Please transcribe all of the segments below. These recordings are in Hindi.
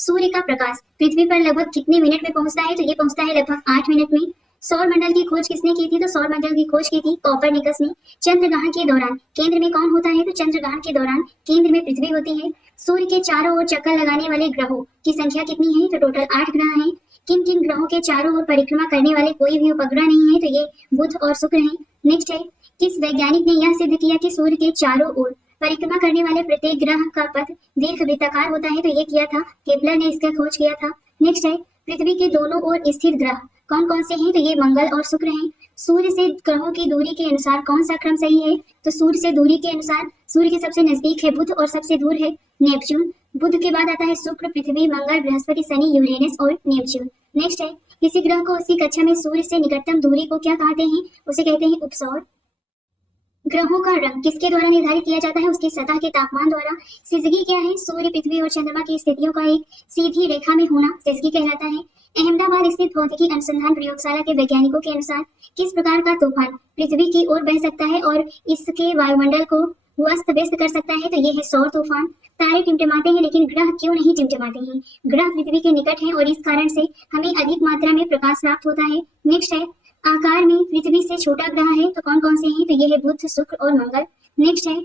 सूर्य का प्रकाश पृथ्वी पर लगभग कितने मिनट में पहुंचता है? तो ये पहुंचता है लगभग 8 मिनट में। सौर मंडल की खोज किसने की थी? तो सौर मंडल की खोज की थी कोपरनिकस ने। चंद्रग्रहण के दौरान केंद्र में कौन होता है? तो चंद्रग्रहण के दौरान केंद्र में पृथ्वी होती है। सूर्य के चारों ओर चक्कर लगाने वाले ग्रहों की संख्या कितनी है? तो टोटल 8 ग्रह हैं। किन किन ग्रहों के चारों ओर परिक्रमा करने वाले कोई भी उपग्रह नहीं है? तो ये बुध और शुक्र हैं। नेक्स्ट है, किस वैज्ञानिक ने यह सिद्ध किया कि सूर्य के चारों ओर परिक्रमा करने वाले प्रत्येक ग्रह का पथ दीर्घ वृत्ताकार होता है? तो ये किया था केपलर ने, इसका खोज किया था। नेक्स्ट है, पृथ्वी के दोनों ओर स्थित ग्रह कौन कौन से हैं? तो ये मंगल और शुक्र हैं। सूर्य से ग्रहों की दूरी के अनुसार कौन सा क्रम सही है? तो सूर्य से दूरी के अनुसार सूर्य के सबसे नजदीक है बुध और सबसे दूर है नेपच्यून। बुध के बाद आता है शुक्र, पृथ्वी, मंगल, बृहस्पति, शनि, यूरेनस और नेपच्यून। नेक्स्ट है, किसी ग्रह को उसकी कक्षा में सूर्य से निकटतम दूरी को क्या कहते हैं? उसे कहते हैं उपसौर। ग्रहों का रंग किसके द्वारा निर्धारित किया जाता है? उसकी सतह के तापमान द्वारा। सिजगी क्या है? सूर्य, पृथ्वी और चंद्रमा की स्थितियों का एक सीधी रेखा में होना सिजगी कहलाता है। अहमदाबाद स्थित भौतिकी अनुसंधान प्रयोगशाला के वैज्ञानिकों के अनुसार किस प्रकार का तूफान पृथ्वी की ओर बह सकता है और इसके वायुमंडल को अस्त व्यस्त कर सकता है? तो ये है सौर तूफान। तारे टिमटिमाते हैं लेकिन ग्रह क्यों नहीं टिमटिमाते हैं? ग्रह पृथ्वी के निकट हैं और इस कारण से हमें अधिक मात्रा में प्रकाश प्राप्त होता है। नेक्स्ट है, आकार में पृथ्वी से छोटा ग्रह है तो कौन कौन से हैं? तो ये है बुध, शुक्र और मंगल। नेक्स्ट है,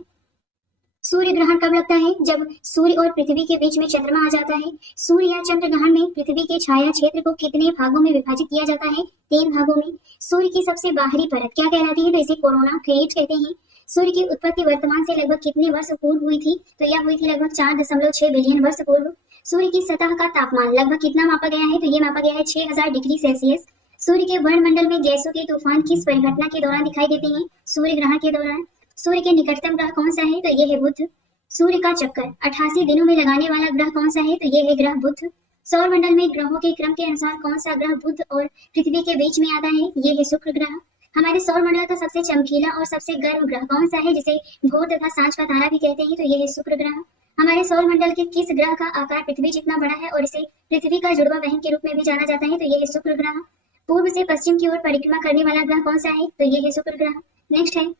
सूर्य ग्रहण कब लगता है? जब सूर्य और पृथ्वी के बीच में चंद्रमा आ जाता है। सूर्य या चंद्र ग्रहण में पृथ्वी के छाया क्षेत्र को कितने भागों में विभाजित किया जाता है? 3 भागों में। सूर्य की सबसे बाहरी परत क्या कहलाती है? तो इसे कोरोना क्लीट कहते हैं। सूर्य की उत्पत्ति वर्तमान से लगभग कितने वर्ष पूर्व हुई थी? तो यह हुई थी लगभग 4.6 बिलियन वर्ष पूर्व। सूर्य की सतह का तापमान लगभग कितना मापा गया है? तो ये मापा गया है 6000 डिग्री सेल्सियस। सूर्य के वर्णमंडल में गैसों के तूफान किस परिघटना के दौरान दिखाई देते हैं? सूर्य ग्रहण के दौरान। सूर्य के निकटतम ग्रह कौन सा है? तो ये है बुध। सूर्य का चक्कर 88 दिनों में लगाने वाला ग्रह कौन सा है? तो ये है ग्रह बुध। सौर मंडल में ग्रहों के क्रम के अनुसार कौन सा ग्रह बुध और पृथ्वी के बीच में आता है? ये है शुक्र ग्रह। हमारे सौर मंडल का सबसे चमकीला और सबसे गर्म ग्रह कौन सा है, जिसे भोर तथा सांझ का तारा भी कहते हैं? तो ये है शुक्र ग्रह। हमारे सौर मंडल के किस ग्रह का आकार पृथ्वी जितना बड़ा है और इसे पृथ्वी का जुड़वा बहन के रूप में भी जाना जाता है? तो ये है शुक्र ग्रह। पूर्व से पश्चिम की ओर परिक्रमा करने वाला ग्रह कौन सा है? तो ये है शुक्र ग्रह। नेक्स्ट है,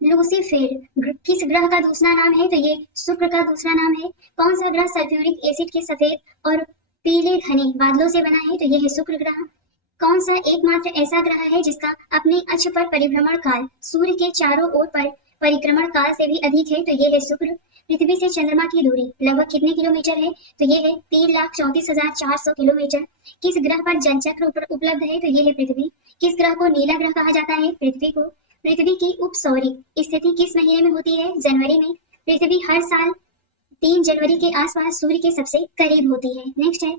लूसीफेर किस ग्रह का दूसरा नाम है? तो ये शुक्र का दूसरा नाम है। कौन सा ग्रह सल्फ्यूरिक एसिड के सफेद और पीले घने बादलों से बना है? तो ये है शुक्र ग्रह। कौन सा एकमात्र ऐसा ग्रह है जिसका अपने अक्ष पर परिभ्रमण काल सूर्य के चारों ओर पर परिक्रमण काल से भी अधिक है? तो ये है शुक्र। पृथ्वी से चंद्रमा की दूरी लगभग कितने किलोमीटर है? तो ये है 3,34,400 किलोमीटर। किस ग्रह पर जल चक्र उपलब्ध है? तो ये है पृथ्वी। किस ग्रह को नीला ग्रह कहा जाता है? पृथ्वी को। पृथ्वी की उपसौरिक स्थिति किस महीने में होती है? जनवरी में। पृथ्वी हर साल 3 जनवरी के आसपास सूर्य के सबसे करीब होती है। नेक्स्ट है,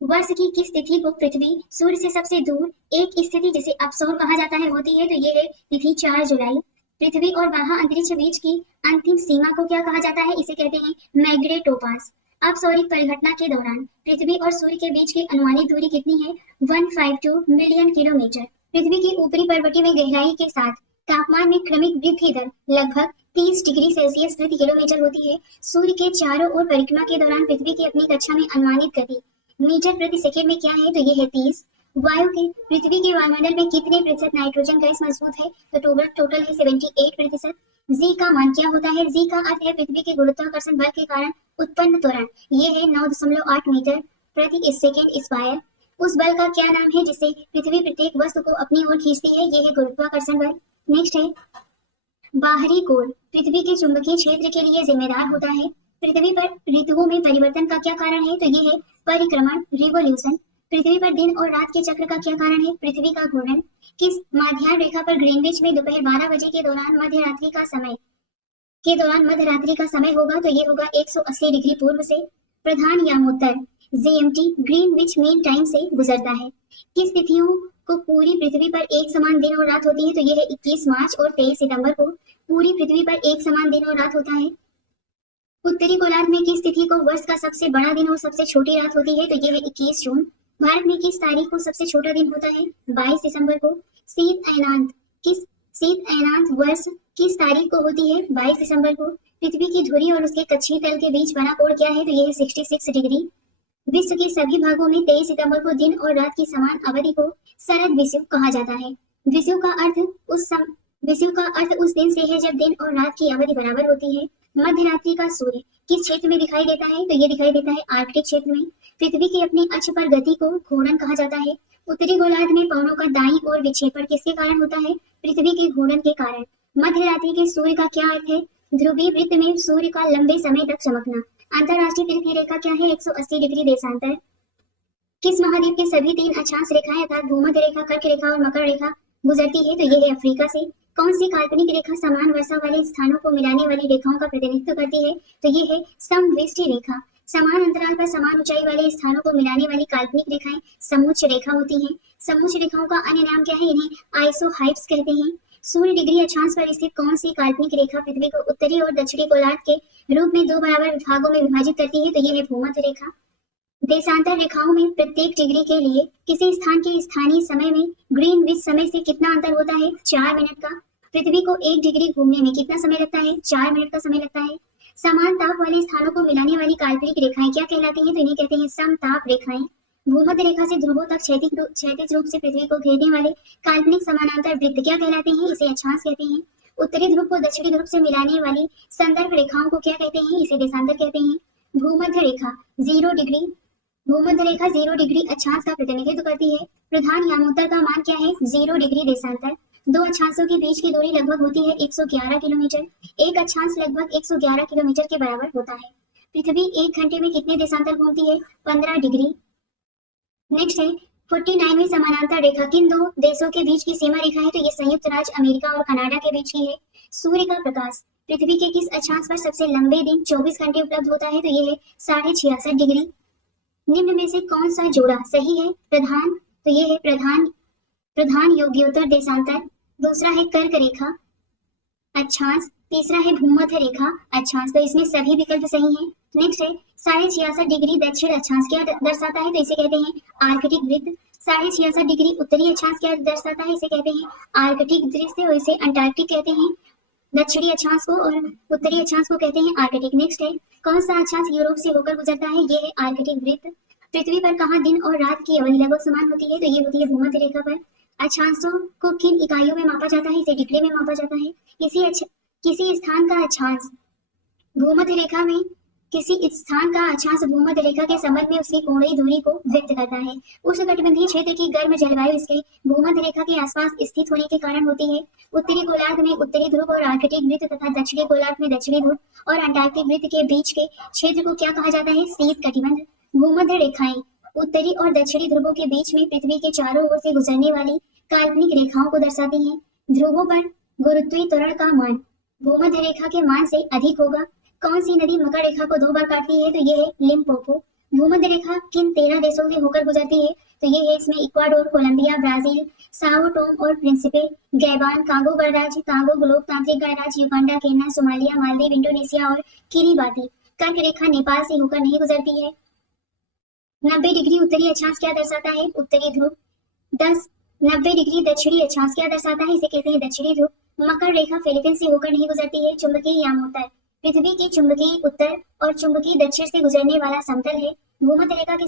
वर्ष की किस तिथि को पृथ्वी सूर्य से सबसे दूर एक स्थिति जिसे अपसौर कहा जाता है होती है? तो ये है तिथि 4 जुलाई। पृथ्वी और बाह्य अंतरिक्ष बीच की अंतिम सीमा को क्या कहा जाता है? इसे कहते हैं मैग्नेटोपास। अपसौरिक परिघटना के दौरान पृथ्वी और सूर्य के बीच की अनुमानित दूरी कितनी है? 152 मिलियन किलोमीटर। पृथ्वी की ऊपरी पर्वती में गहराई के साथ तापमान में क्रमिक वृद्धि दर लगभग 30 डिग्री सेल्सियस प्रति किलोमीटर होती है। सूर्य के चारों ओर परिक्रमा के दौरान पृथ्वी की अपनी कक्षा में अनुमानित गति मीटर प्रति सेकंड में क्या है? तो ये है 30। वायु के पृथ्वी के वायुमंडल में कितने प्रतिशत नाइट्रोजन गैस मौजूद है? तो टोटल है 78%। जी का मान क्या होता है? जी का अर्थ है पृथ्वी के गुरुत्वाकर्षण बल के कारण उत्पन्न त्वरण। ये है 9.8 मीटर प्रति सेकंड स्क्वायर। उस बल का क्या नाम है जिससे पृथ्वी प्रत्येक वस्तु को अपनी ओर खींचती है? ये है गुरुत्वाकर्षण बल। नेक्स्ट है, बाहरी कोर पृथ्वी के चुंबकीय क्षेत्र के लिए जिम्मेदार होता है। पृथ्वी पर ऋतुओं में परिवर्तन का क्या कारण है? तो ये है परिक्रमण, रिवोल्यूशन। पृथ्वी पर दिन और रात के चक्र का क्या कारण है? पृथ्वी का घूर्णन। किस माध्याह्न रेखा पर ग्रीनविच में दोपहर 12 बजे के दौरान मध्यरात्रि का समय होगा? तो ये होगा 180 डिग्री पूर्व से। प्रधान यामोत्तर जीएमटी ग्रीनविच मीन टाइम से गुजरता है। किस तिथियों को पूरी पृथ्वी पर एक समान दिन और रात होती है? तो ये है 21 मार्च और 23 सितंबर को पूरी पृथ्वी पर एक समान दिन और रात होता है। उत्तरी गोलार्ध में किस तिथि को वर्ष का सबसे बड़ा दिन और सबसे छोटी रात होती है? तो ये है 21 जून। भारत में किस तारीख को सबसे छोटा दिन होता है? 22 दिसंबर को। शीत अयनांत वर्ष किस तारीख को होती है? 22 दिसंबर को। पृथ्वी की धुरी और उसके कक्षीय तल के बीच बना कोण क्या है? तो ये है 66 डिग्री। विश्व के सभी भागों में 23 सितंबर को दिन और रात की समान अवधि को शरद विषुव कहा जाता है। विषुव का अर्थ उस दिन से है जब दिन और रात की अवधि बराबर होती है। मध्य रात्रि का सूर्य किस क्षेत्र में दिखाई देता है? तो ये दिखाई देता है आर्कटिक क्षेत्र में। पृथ्वी की अपनी अक्ष पर गति को घूर्णन कहा जाता है। उत्तरी गोलार्ध में पवनों का दाईं ओर विक्षेपण किसके कारण होता है? पृथ्वी के घूर्णन के कारण। मध्य रात्रि के सूर्य का क्या अर्थ है? ध्रुवीय वृत्त में सूर्य का लंबे समय तक चमकना। अंतरराष्ट्रीय पृथ्वी रेखा क्या है? 180 डिग्री देशांतर। किस महाद्वीप के सभी 3 अक्षांश रेखाएं अर्थात भूमध्य रेखा, कर्क रेखा और मकर रेखा गुजरती है? तो ये है अफ्रीका से। कौन सी काल्पनिक रेखा समान वर्षा वाले स्थानों को मिलाने वाली रेखाओं का प्रतिनिधित्व करती है? तो ये है समवेष्टि रेखा। समान अंतराल पर समान ऊंचाई वाले स्थानों को मिलाने वाली काल्पनिक रेखाएं समोच्च रेखा होती हैं। समोच्च रेखाओं का अन्य नाम क्या है? इन्हें आइसोहाइप्स कहते हैं। सूर्य डिग्री अक्षांश पर स्थित कौन सी काल्पनिक रेखा पृथ्वी को उत्तरी और दक्षिणी गोलार्ध के रूप में 2 बराबर भागों में विभाजित करती है? तो ये है भूमध्य रेखा। देशांतर रेखाओं में प्रत्येक डिग्री के लिए किसी स्थान के स्थानीय समय में ग्रीनविच समय से कितना अंतर होता है? 4 मिनट का। पृथ्वी को 1 डिग्री घूमने में कितना समय लगता है? 4 मिनट का समय लगता है। समान ताप वाले स्थानों को मिलाने वाली काल्पनिक रेखाएं क्या कहलाती हैं? तो इन्हें कहते हैं समताप रेखाएं। भूमध्य रेखा से ध्रुवों तक क्षैतिज रूप से पृथ्वी को घेरने वाले काल्पनिक समानांतर वृत्त क्या कहलाते हैं? इसे अक्षांश कहते हैं। उत्तरी ध्रुव को दक्षिणी ध्रुव से मिलाने वाली संदर्भ रेखाओं को क्या कहते हैं? इसे देशांतर कहते हैं। भूमध्य रेखा 0 डिग्री भूमध्य रेखा 0 डिग्री अक्षांश का प्रतिनिधित्व करती है। प्रधान यामोत्तर का मान क्या है? 0 डिग्री देशांतर। 2 अक्षांशों के बीच की दूरी लगभग होती है 111 किलोमीटर। एक अक्षांश लगभग 111 किलोमीटर के बराबर होता है। पृथ्वी 1 घंटे में कितने देशांतर घूमती है? 15 डिग्री। नेक्स्ट है 49वीं समानांतर रेखा किन 2 देशों के बीच की सीमा रेखा है? तो ये संयुक्त राज्य अमेरिका और कनाडा के बीच की है। सूर्य का प्रकाश पृथ्वी के किस अक्षांश पर सबसे लंबे दिन 24 घंटे उपलब्ध होता है? तो ये है 66.5 डिग्री। निम्न में से कौन सा जोड़ा सही है? प्रधान, तो ये है प्रधान योग्योत्तर देशांतर। दूसरा है कर्क रेखा अक्षांश। तीसरा है भूमध्य रेखा अक्षांश। तो इसमें सभी विकल्प सही हैं। नेक्स्ट है 66.5 डिग्री दक्षिण अक्षांश क्या दर्शाता है? तो इसे कहते हैं आर्कटिक वृत्त। 66.5 डिग्री उत्तरी अक्षांश क्या दर्शाता है? इसे कहते हैं आर्कटिक दृश्य और इसे अंटार्कटिक कहते हैं दक्षिणी अक्षांश को, और उत्तरी अक्षांश को कहते हैं आर्कटिक। नेक्स्ट है कौन सा अक्षांश यूरोप से होकर गुजरता है? ये है आर्कटिक वृत्त। पृथ्वी पर कहाँ दिन और रात की अवधि लगभग समान होती है? तो ये होती है भूमध्य रेखा पर। अक्षांशों को किन इकाइयों में मापा जाता है? इसे डिग्री में मापा जाता है। किसी स्थान का अक्षांश भूमध्य रेखा में किसी स्थान का अक्षांश भूमध्य रेखा के संबंध में उसकी कोणीय दूरी को व्यक्त करता है। उष्णकटिबंधीय क्षेत्र की गर्म जलवायु इसके भूमध्य रेखा के आसपास स्थित होने के कारण होती है। उत्तरी गोलार्ध में उत्तरी ध्रुव और आर्कटिक वृत्त तथा दक्षिणी गोलार्ध में दक्षिणी ध्रुव और अंटार्कटिक वृत्त के बीच के क्षेत्र को क्या कहा जाता है? शीत कटिबंध। भूमध्य रेखाएं उत्तरी और दक्षिणी ध्रुवों के बीच में पृथ्वी के चारों ओर से गुजरने वाली काल्पनिक रेखाओं को दर्शाती हैं। ध्रुवों पर गुरुत्वीय त्वरण का मान भूमध्य रेखा के मान से अधिक होगा। कौन सी नदी मकर रेखा को 2 बार काटती है? तो ये है लिम्पोपो। भूमध्य रेखा किन 13 देशों से होकर गुजरती है? तो ये है इसमें Ecuador, Colombia, Brazil, Sao Tome और प्रिंसिपे, गैबान, कांगो गणराज्य, कांगो लोकतांत्रिक गणराज्य, Uganda, Kenya, Somalia, Maldives, Indonesia और किरिबाती। कर्क रेखा नेपाल से होकर नहीं गुजरती है। 90 डिग्री उत्तरी अक्षांश क्या दर्शाता है? उत्तरी ध्रुव। 90 डिग्री दक्षिणी अक्षांश क्या दर्शाता है? इसे कहते हैं दक्षिणी ध्रुव। मकर रेखा फिलीपींस से होकर नहीं गुजरती है। चुंबकीय यामोत्तर पृथ्वी की चुंबकीय उत्तर और चुंबकीय दक्षिण से गुजरने वाला समतल है। भूमध्य रेखा के